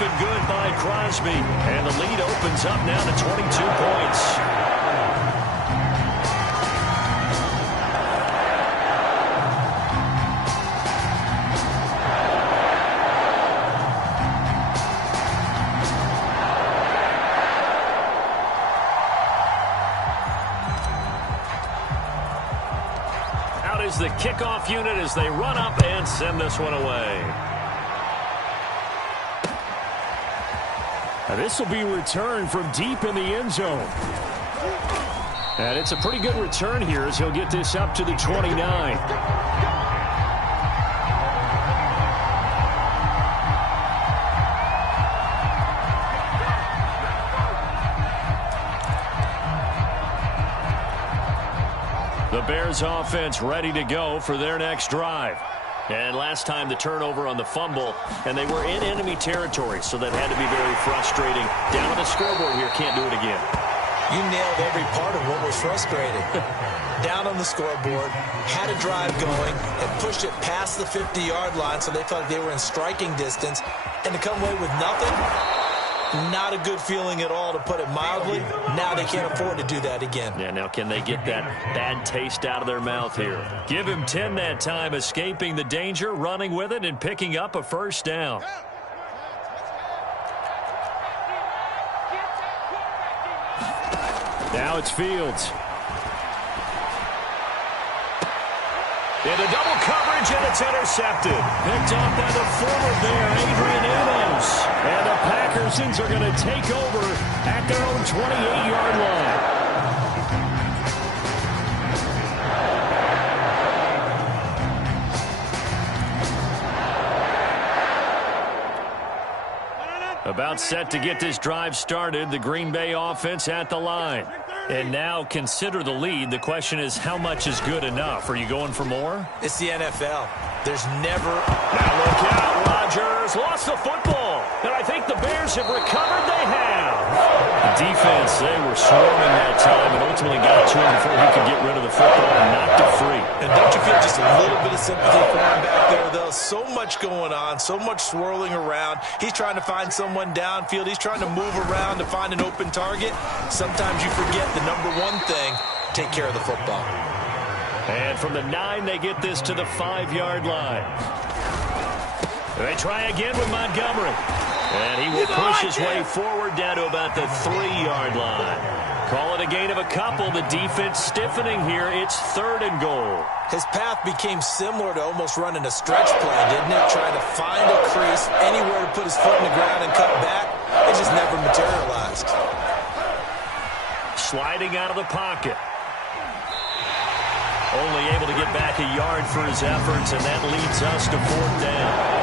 up and good by Crosby. And the lead opens up now to 22 points. Out is the kickoff unit as they run up and send this one away. Now this will be returned from deep in the end zone. And it's a pretty good return here as he'll get this up to the 29. The Bears offense ready to go for their next drive. And last time the turnover on the fumble, and they were in enemy territory, so that had to be very frustrating. Down on the scoreboard here, can't do it again. You nailed every part of what was frustrating. Down on the scoreboard, had a drive going, and pushed it past the 50-yard line so they felt like they were in striking distance, and to come away with nothing, not a good feeling at all, to put it mildly. Now they can't afford to do that again. Yeah, now can they get that bad taste out of their mouth here? Give him 10 that time, escaping the danger, running with it, and picking up a first down. Now it's Fields. Into double coverage, and it's intercepted. Picked off by the forward there, Adrian Amos. And the Packersons are going to take over at their own 28-yard line. About set to get this drive started, the Green Bay offense at the line. And now consider the lead. The question is, how much is good enough? Are you going for more? It's the NFL. There's never... Now look out, Rodgers lost the football. And I think the Bears have recovered. They have. The defense, they were swarming that time and ultimately got to him before he could get rid of the football and knocked it free. And don't you feel just a little bit of sympathy for him back there, though? So much going on, so much swirling around. He's trying to find someone downfield. He's trying to move around to find an open target. Sometimes you forget the number one thing, take care of the football. And from the 9, they get this to the 5-yard line. They try again with Montgomery. And he will push his way forward down to about the 3-yard line. Call it a gain of a couple. The defense stiffening here. It's 3rd and goal. His path became similar to almost running a stretch play, didn't it? Trying to find a crease, anywhere to put his foot in the ground and cut back. It just never materialized. Sliding out of the pocket. Only able to get back a yard for his efforts, and that leads us to 4th down.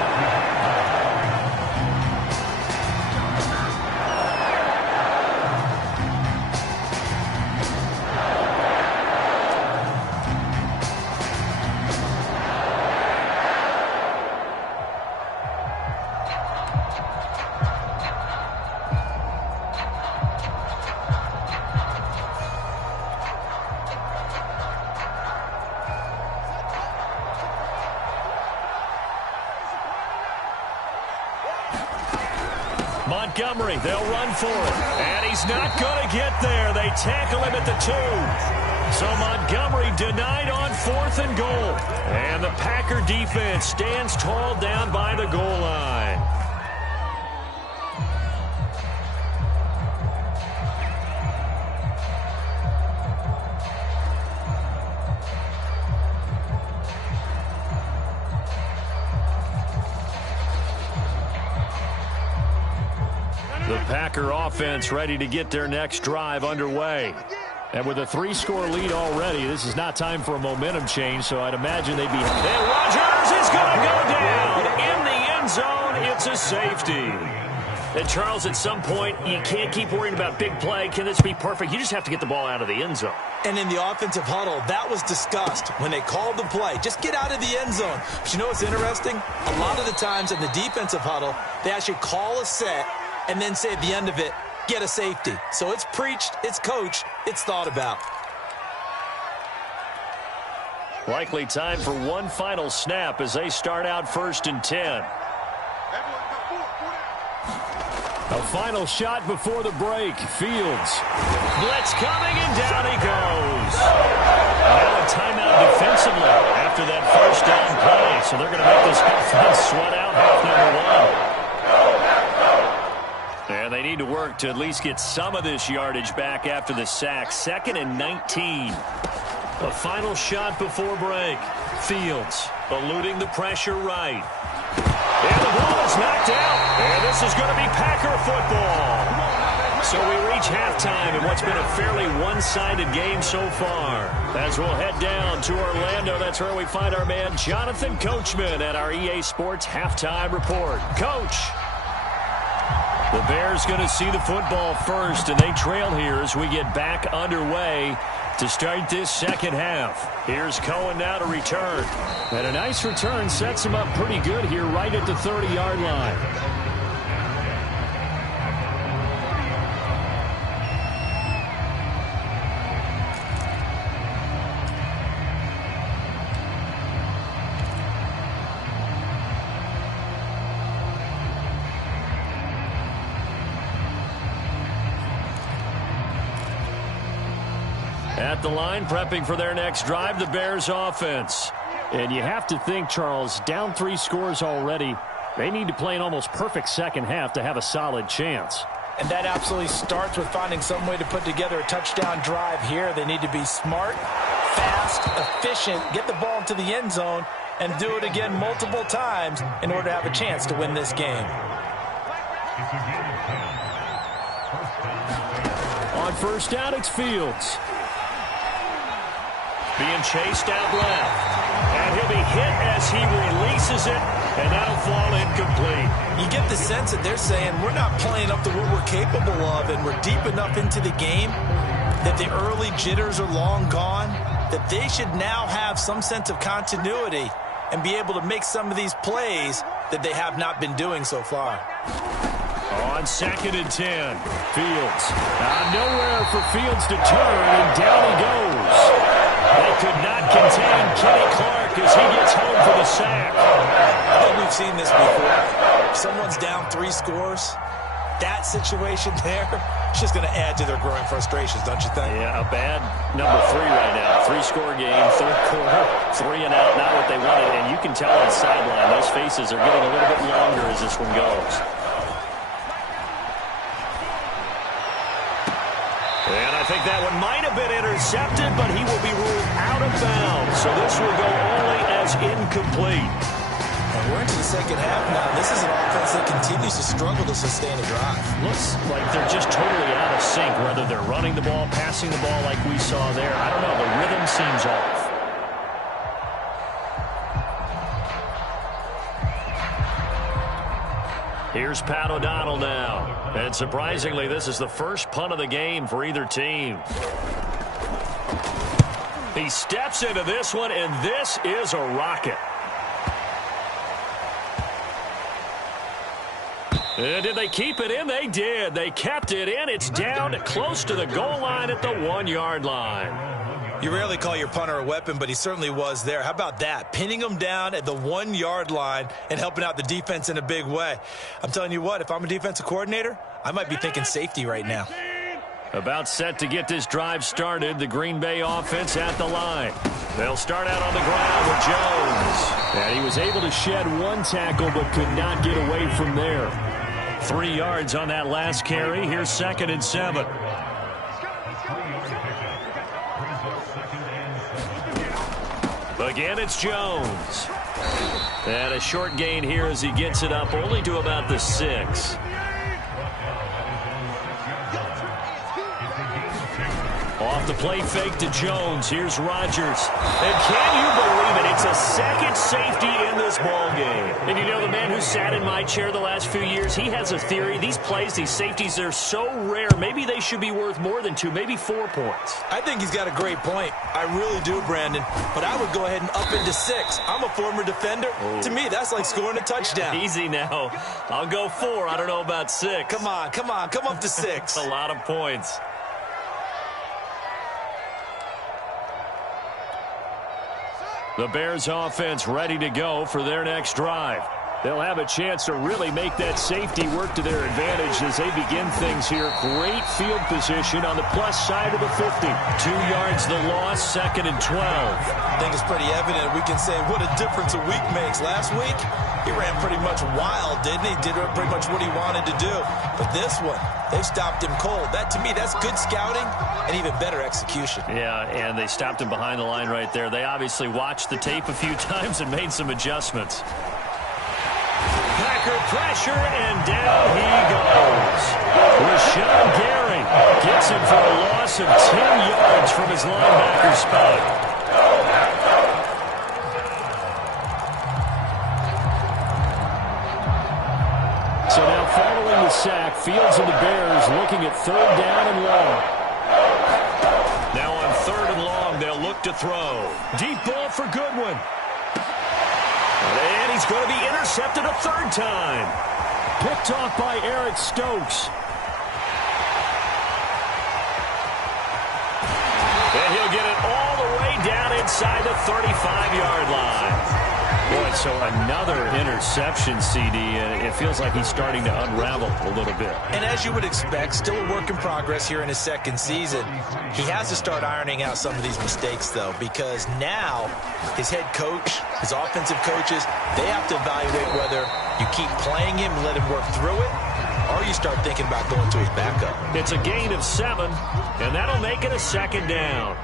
Montgomery, they'll run for it. And he's not going to get there. They tackle him at the 2. So Montgomery denied on 4th and goal. And the Packer defense stands tall down by the goal line. The Packer offense ready to get their next drive underway. And with a 3-score lead already, this is not time for a momentum change, so I'd imagine they'd be... And Rodgers is going to go down in the end zone. It's a safety. And Charles, at some point, you can't keep worrying about big play. Can this be perfect? You just have to get the ball out of the end zone. And in the offensive huddle, that was discussed when they called the play. Just get out of the end zone. But you know what's interesting? A lot of the times in the defensive huddle, they actually call a set and then say at the end of it, get a safety. So it's preached, it's coached, it's thought about. Likely time for one final snap as they start out 1st and 10. A final shot before the break. Fields. Blitz coming, and down he goes. Now a timeout defensively after that first down play. So they're going to make this offense sweat out half number one. And they need to work to at least get some of this yardage back after the sack. 2nd and 19. A final shot before break. Fields eluding the pressure right. And the ball is knocked out. And this is going to be Packer football. So we reach halftime in what's been a fairly one-sided game so far. As we'll head down to Orlando, that's where we find our man Jonathan Coachman at our EA Sports Halftime Report. Coach. The Bears going to see the football first, and they trail here as we get back underway to start this second half. Here's Cohen now to return. And a nice return sets him up pretty good here right at the 30-yard line. At the line, prepping for their next drive, the Bears offense. And you have to think, Charles, down 3 scores already. They need to play an almost perfect second half to have a solid chance. And that absolutely starts with finding some way to put together a touchdown drive here. They need to be smart, fast, efficient, get the ball into the end zone, and do it again multiple times in order to have a chance to win this game. On first down, it's Fields. Being chased out left. And he'll be hit as he releases it, and that'll fall incomplete. You get the sense that they're saying we're not playing up to what we're capable of, and we're deep enough into the game that the early jitters are long gone, that they should now have some sense of continuity and be able to make some of these plays that they have not been doing so far. On 2nd and 10, Fields. Nowhere for Fields to turn, and down he goes. They could not contain Kenny Clark as he gets home for the sack. I think we've seen this before. If someone's down 3 scores, that situation there is just going to add to their growing frustrations, don't you think? Yeah, a bad number 3 right now. 3-score game, 3rd quarter, 3 and out, not what they wanted. And you can tell on the sideline, those faces are getting a little bit longer as this one goes. And I think that one might have been intercepted, but he will be ruled out of bounds. So this will go only as incomplete. And we're into the second half now. This is an offense that continues to struggle to sustain a drive. Looks like they're just totally out of sync, whether they're running the ball, passing the ball like we saw there. I don't know. The rhythm seems off. Here's Pat O'Donnell now. And surprisingly, this is the first punt of the game for either team. He steps into this one, and this is a rocket. And did they keep it in? They did. They kept it in. It's down close to the goal line at the 1-yard line. You rarely call your punter a weapon, but he certainly was there. How about that? Pinning him down at the 1-yard line and helping out the defense in a big way. I'm telling you what, if I'm a defensive coordinator, I might be thinking safety right now. About set to get this drive started, the Green Bay offense at the line. They'll start out on the ground with Jones. And he was able to shed 1 tackle but could not get away from there. 3 yards on that last carry. Here's 2nd and 7. Again, it's Jones. And a short gain here as he gets it up only to about the 6. Off the play fake to Jones. Here's Rodgers. And can you believe it? It's a second safety in this ball game. And you know, the man who sat in my chair the last few years, he has a theory. These plays, these safeties, they're so rare. Maybe they should be worth more than 2, maybe 4 points. I think he's got a great point. I really do, Brandon. But I would go ahead and up into 6. I'm a former defender. Oh. To me, that's like scoring a touchdown. Easy now. I'll go 4. I don't know about 6. Come on. Come up to 6. A lot of points. The Bears offense ready to go for their next drive. They'll have a chance to really make that safety work to their advantage as they begin things here. Great field position on the plus side of the 50. 2 yards the loss, 2nd and 12. I think it's pretty evident. We can say what a difference a week makes. Last week, he ran pretty much wild, didn't he? Did pretty much what he wanted to do. But this one, they've stopped him cold. That, to me, that's good scouting and even better execution. Yeah, and they stopped him behind the line right there. They obviously watched the tape a few times and made some adjustments. Packer pressure, and down he goes. Rashawn Gary gets him for a loss of 10 yards from his linebacker spot. So now following the sack, Fields and the Bears looking at 3rd down and long. Now on 3rd and long, they'll look to throw. Deep ball for Goodwin. And he's going to be intercepted a 3rd time. Picked off by Eric Stokes. And he'll get it all the way down inside the 35-yard line. Boy, so another interception, CD, and it feels like he's starting to unravel a little bit. And as you would expect, still a work in progress here in his 2nd season. He has to start ironing out some of these mistakes, though, because now his head coach, his offensive coaches, they have to evaluate whether you keep playing him and let him work through it, or you start thinking about going to his backup. It's a gain of 7, and that'll make it a 2nd down.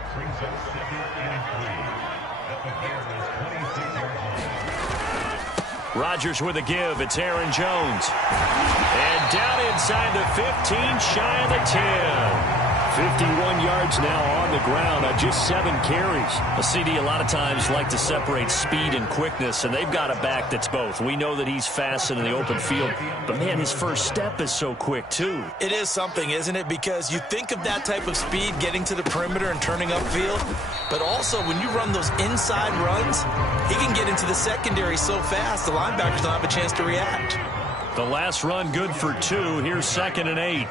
Rodgers with a give. It's Aaron Jones. And down inside the 15, shy of the 10. 51 yards now on the ground on just 7 carries. A CD a lot of times like to separate speed and quickness, and they've got a back that's both. We know that he's fast in the open field, but, man, his first step is so quick, too. It is something, isn't it? Because you think of that type of speed getting to the perimeter and turning upfield, but also when you run those inside runs, he can get into the secondary so fast the linebackers don't have a chance to react. The last run good for 2. Here's 2nd and 8.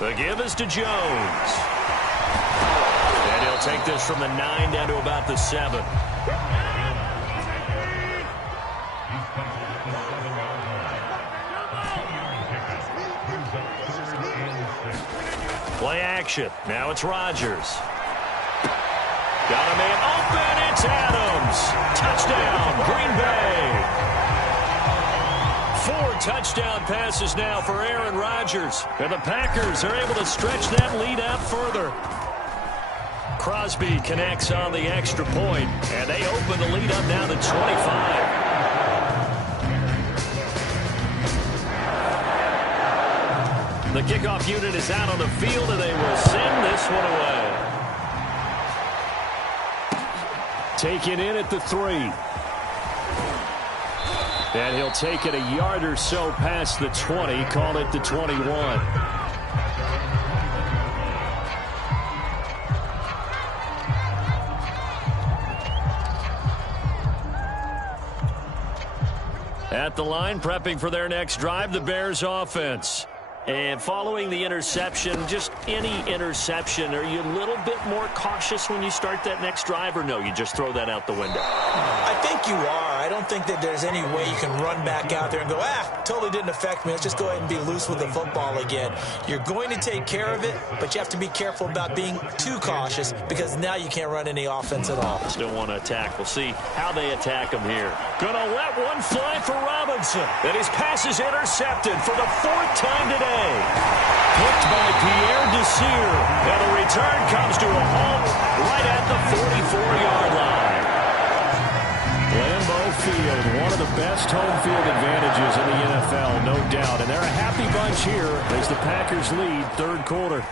The give is to Jones. And he'll take this from the 9 down to about the 7. Play action. Now it's Rodgers. Got a man open. It's Adams. Touchdown, Green Bay. 4 touchdown passes now for Aaron Rodgers. And the Packers are able to stretch that lead out further. Crosby connects on the extra point, and they open the lead up now to 25. The kickoff unit is out on the field, and they will send this one away. Taken in at the 3. And he'll take it a yard or so past the 20, call it the 21. At the line, prepping for their next drive, the Bears offense. And following the interception, just any interception, are you a little bit more cautious when you start that next drive, or no, you just throw that out the window? I think you are. I don't think that there's any way you can run back out there and go, totally didn't affect me. Let's just go ahead and be loose with the football again. You're going to take care of it, but you have to be careful about being too cautious because now you can't run any offense at all. Still want to attack. We'll see how they attack him here. Gonna let one fly for Robinson. And his pass is intercepted for the 4th time today. Picked by Pierre Desir. And the return comes to a halt right at the 44-yard line. Lambeau Field, one of the best home field advantages in the NFL, no doubt. And they're a happy bunch here as the Packers lead 3rd quarter.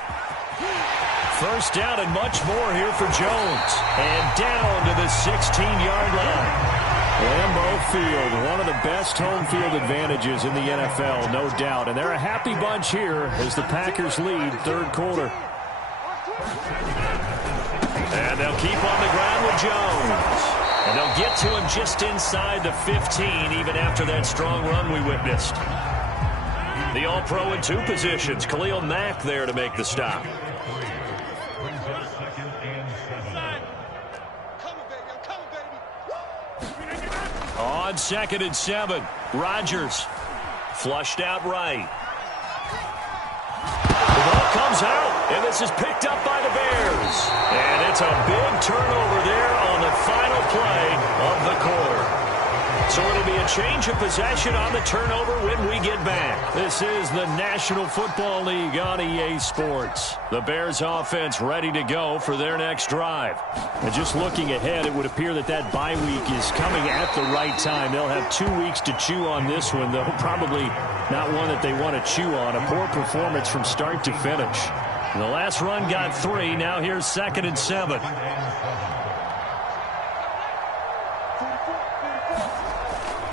First down and much more here for Jones. And down to the 16-yard line. Lambeau Field, one of the best home field advantages in the NFL, no doubt. And they're a happy bunch here as the Packers lead 3rd quarter. And they'll keep on the ground with Jones. And they'll get to him just inside the 15, even after that strong run we witnessed. The All-Pro in 2 positions. Khalil Mack there to make the stop. on 2nd and 7. Rodgers flushed out right. The ball comes out, and this is picked up by the Bears. And it's a big turnover there on the final play of the quarter. So it'll be a change of possession on the turnover when we get back. This is the National Football League on EA Sports. The Bears offense ready to go for their next drive. And just looking ahead, it would appear that bye week is coming at the right time. They'll have 2 weeks to chew on this one, though probably not one that they want to chew on. A poor performance from start to finish. The last run got 3. Now here's 2nd and 7.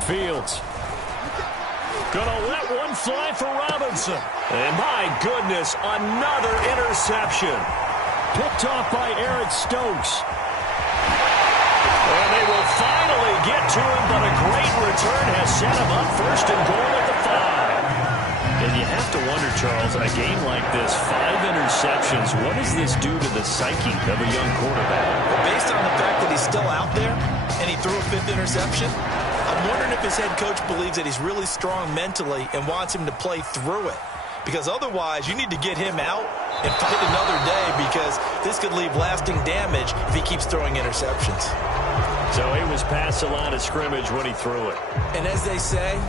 Fields gonna let one fly for Robinson. And my goodness, another interception. Picked off by Eric Stokes. And they will finally get to him, but a great return has set him up 1st and goal at the 5. And you have to wonder, Charles, a game like this, 5 interceptions, what does this do to the psyche of a young quarterback? Well, based on the fact that he's still out there and he threw a 5th interception, I'm wondering if his head coach believes that he's really strong mentally and wants him to play through it. Because otherwise, you need to get him out and fight another day, because this could leave lasting damage if he keeps throwing interceptions. So he was past the line of scrimmage when he threw it. And as they say,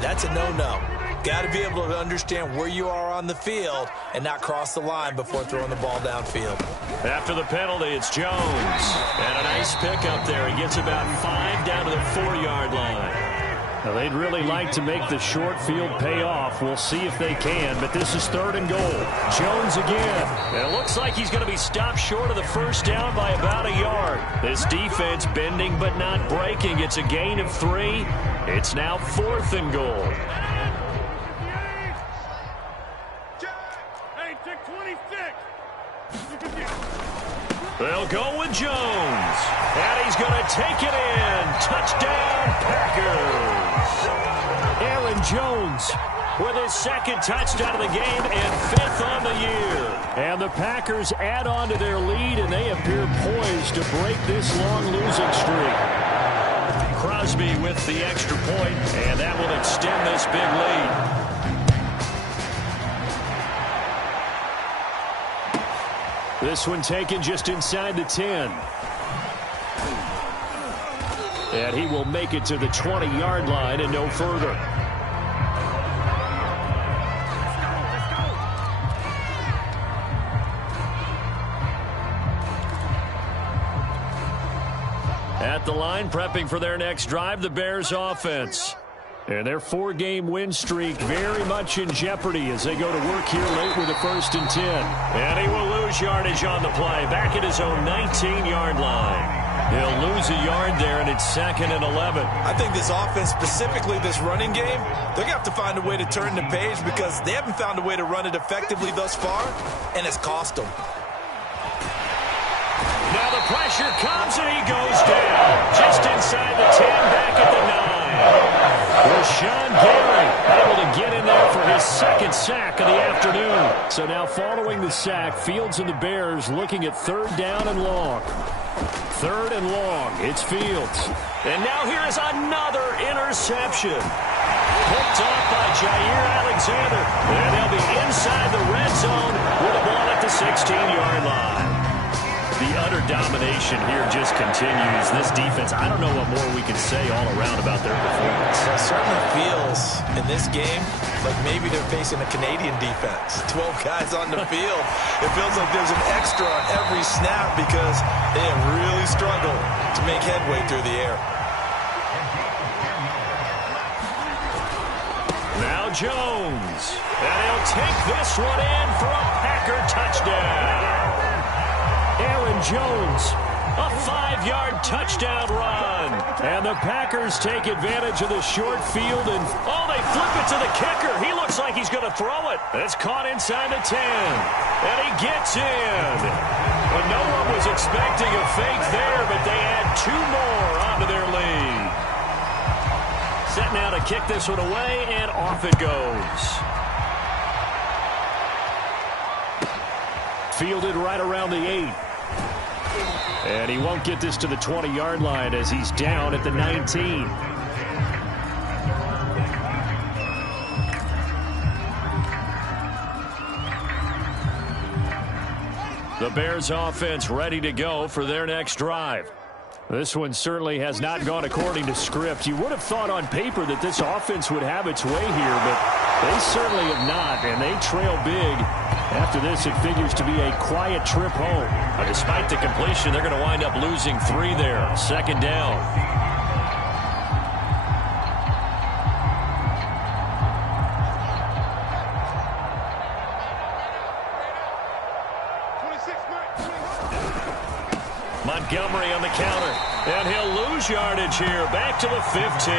that's a no-no. Got to be able to understand where you are on the field and not cross the line before throwing the ball downfield. After the penalty, it's Jones. And a nice pickup there. He gets about 5 down to the 4-yard line. Now, they'd really like to make the short field pay off. We'll see if they can, but this is 3rd and goal. Jones again. And it looks like he's going to be stopped short of the 1st down by about a yard. This defense bending but not breaking. It's a gain of 3. It's now 4th and goal. They'll go with Jones. And he's going to take it in. Touchdown, Packers. Aaron Jones with his 2nd touchdown of the game and 5th on the year. And the Packers add on to their lead, and they appear poised to break this long losing streak. Crosby with the extra point, and that will extend this big lead. This one taken just inside the 10. And he will make it to the 20-yard line and no further. At the line, prepping for their next drive, the Bears offense. And their 4-game win streak very much in jeopardy as they go to work here late with a 1st and 10. And he will lose yardage on the play, back at his own 19-yard line. He'll lose a yard there, and it's 2nd and 11. I think this offense, specifically this running game, they're going to have to find a way to turn the page, because they haven't found a way to run it effectively thus far, and it's cost them. Now the pressure comes, and he goes down. Just inside the 10, back at the 9. Rashawn Gary able to get in there for his 2nd sack of the afternoon. So now following the sack, Fields and the Bears looking at 3rd down and long. 3rd and long. It's Fields. And now here is another interception. Picked off by Jair Alexander. And they'll be inside the red zone with a ball at the 16-yard line. The utter domination here just continues. This defense, I don't know what more we can say all around about their performance. It certainly feels in this game like maybe they're facing a Canadian defense. 12 guys on the field. It feels like there's an extra on every snap, because they have really struggled to make headway through the air. Now Jones. And he'll take this one in for a Packer touchdown. Aaron Jones, a 5-yard touchdown run. And the Packers take advantage of the short field, and, oh, they flip it to the kicker. He looks like he's going to throw it. It's caught inside the 10. And he gets in. Well, no one was expecting a fake there, but they add 2 more onto their lead. Set now to kick this one away, and off it goes. Fielded right around the 8. And he won't get this to the 20-yard line as he's down at the 19. The Bears offense ready to go for their next drive. This one certainly has not gone according to script. You would have thought on paper that this offense would have its way here, but they certainly have not, and they trail big. After this, it figures to be a quiet trip home. Despite the completion, they're going to wind up losing 3 there. Second down. Montgomery on the counter, and he'll lose yardage here. Back to the 15.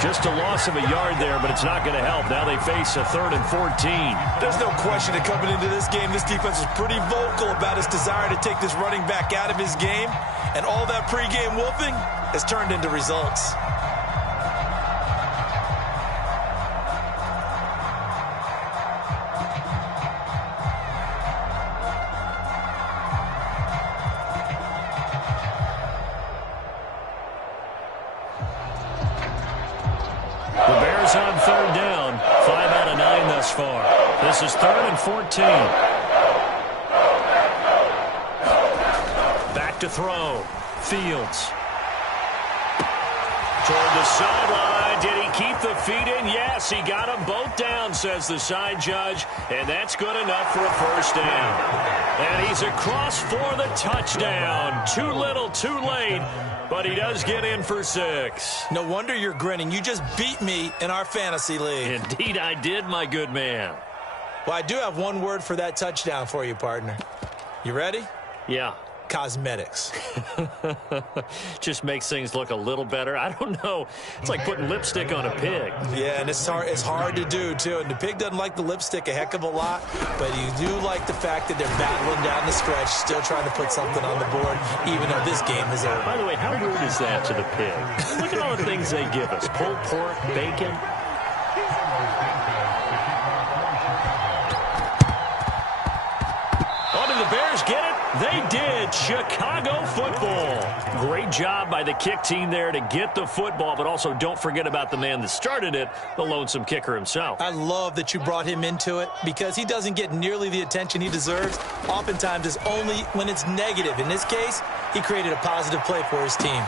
Just a loss of a yard there, but it's not going to help. Now they face a 3rd and 14. There's no question that coming into this game, this defense was pretty vocal about its desire to take this running back out of his game, and all that pregame wolfing has turned into results. On 3rd down, 5 out of 9 thus far. This is 3rd and 14. Back to throw. Fields. Toward the sideline. Did he keep the feet in? Yes, he got them both down, says the side judge. And that's good enough for a first down. And he's across for the touchdown. Too little, too late. But he does get in for 6. No wonder you're grinning. You just beat me in our fantasy league. Indeed I did, my good man. Well, I do have one word for that touchdown for you, partner. You ready? Yeah. Cosmetics. Just makes things look a little better. I don't know. It's like putting lipstick on a pig. Yeah, and it's hard to do, too. And the pig doesn't like the lipstick a heck of a lot, but you do like the fact that they're battling down the stretch, still trying to put something on the board, even though this game is over. By the way, how rude is that to the pig? Look at all the things they give us. Pulled pork, bacon. Oh, did the Bears get it? They did. Chicago football. Great job by the kick team there to get the football, but also don't forget about the man that started it, the lonesome kicker himself. I love that you brought him into it because he doesn't get nearly the attention he deserves. Oftentimes it's only when it's negative. In this case, he created a positive play for his team.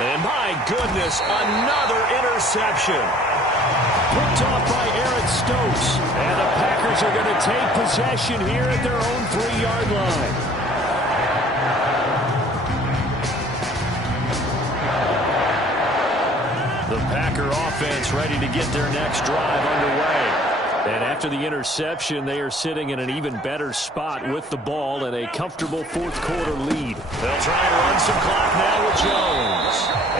And my goodness, another interception. Picked off by Eric Stokes. And the Packers are going to take possession here at their own 3-yard line. The Packer offense ready to get their next drive underway. And after the interception, they are sitting in an even better spot with the ball and a comfortable 4th quarter lead. They'll try and run some clock now with Jones.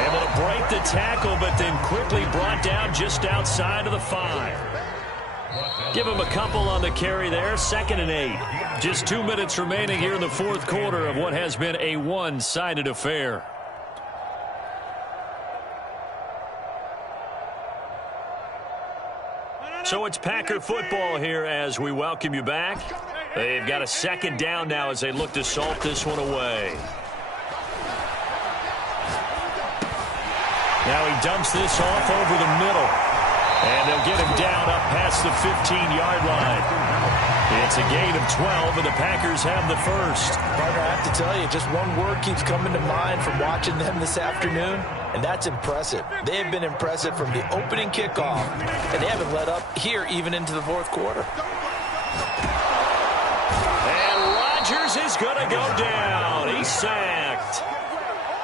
Able to break the tackle, but then quickly brought down just outside of the 5. Give him a couple on the carry there. 2nd and 8. Just 2 minutes remaining here in the 4th quarter of what has been a one-sided affair. So it's Packer football here as we welcome you back. They've got a 2nd down now as they look to salt this one away. Now he dumps this off over the middle. And they'll get him down up past the 15-yard line. It's a gain of 12, and the Packers have the first. Partner, I have to tell you, just one word keeps coming to mind from watching them this afternoon, and that's impressive. They have been impressive from the opening kickoff, and they haven't let up here even into the 4th quarter. And Rodgers is going to go down. He's sacked.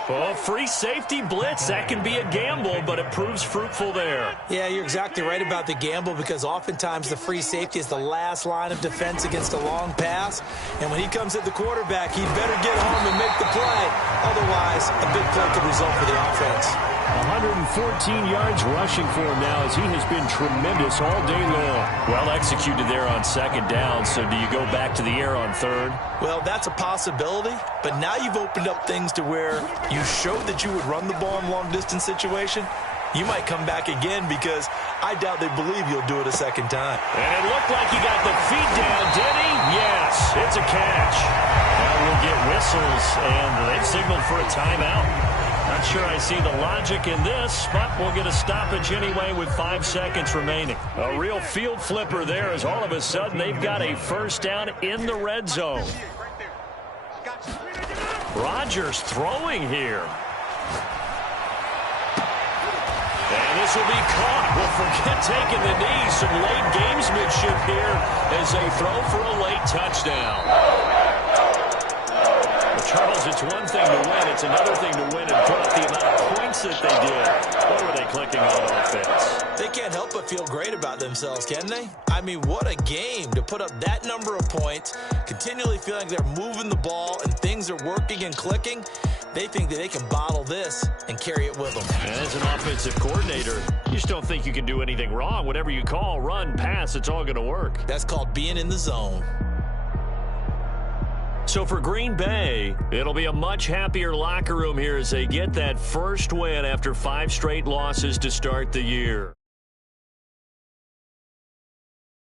Well, free safety blitz, that can be a gamble, but it proves fruitful there. Yeah, you're exactly right about the gamble because oftentimes the free safety is the last line of defense against a long pass. And when he comes at the quarterback, he'd better get home and make the play. Otherwise, a big play could result for the offense. 114 yards rushing for him now as he has been tremendous all day long. Well executed there on 2nd down, so do you go back to the air on 3rd? Well, that's a possibility, but now you've opened up things to where you showed that you would run the ball in long-distance situation. You might come back again because I doubt they believe you'll do it a 2nd time. And it looked like he got the feet down, did he? Yes, it's a catch. Now we'll get whistles, and they've signaled for a timeout. Not sure I see the logic in this, but we'll get a stoppage anyway with 5 seconds remaining. A real field flipper there as all of a sudden they've got a first down in the red zone. Rodgers throwing here. And this will be caught. Well, forget taking the knee. Some late gamesmanship here as they throw for a late touchdown. Well, Charles, it's one thing to win. It's another thing to win and put up the amount of points that they did. What were they clicking on offense? They can't help but feel great about themselves, can they? I mean, what a game to put up that number of points, continually feeling they're moving the ball and things are working and clicking. They think that they can bottle this and carry it with them. And as an offensive coordinator, you just don't think you can do anything wrong. Whatever you call, run, pass, it's all going to work. That's called being in the zone. So for Green Bay, it'll be a much happier locker room here as they get that first win after 5 straight losses to start the year.